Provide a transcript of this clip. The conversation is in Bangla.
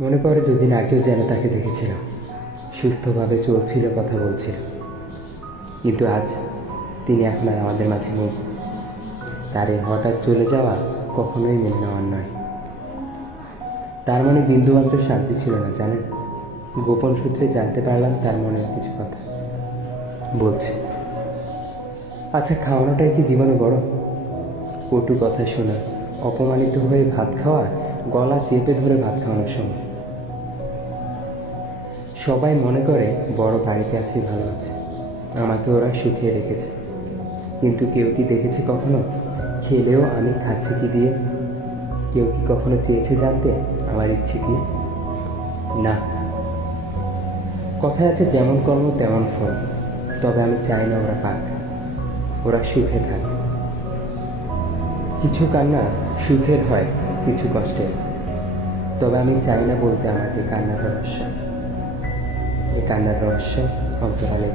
মনে পড়ে দুদিন আগেও যেন তাকে দেখেছিলাম, সুস্থভাবে চলছিল, কথা বলছিল। কিন্তু আজ তিনি এখন আর আমাদের মাঝে নেই। তার এই হঠাৎ চলে যাওয়া কখনোই মেনে নেওয়ার নয়। তার মনে বিন্দুমাত্র শান্তি ছিল না, জানেন। গোপন সূত্রে জানতে পারলাম তার মনের কিছু কথা। বলছে, আচ্ছা, খাওয়ানোটাই কি জীবনে বড়? কটু কথা শোনা, অপমানিত হয়ে ভাত খাওয়া, গলা চেপে ধরে ভাত খাওয়ানোর সময় সবাই মনে করে বড় বাড়িতে আছি, ভালো আছে, আমাকে ওরা সুখে রেখেছে। কিন্তু কেউ কি দেখেছে কখনো খেলেও আমি খাচ্ছি কি দিয়ে? কেউ কি কখনো চেয়েছে জানতে আমার ইচ্ছে কি? না। কথায় আছে, যেমন কর্ম তেমন ফল। তবে আমি চাই না ওরা পাক, ওরা সুখে থাক। কিছু কান্না সুখের হয়, কিছু কষ্টের। তবে আমি চাই না বলতে আমাকে কান্নার রহস্য। এই কান্নার রহস্য অন্তরালে।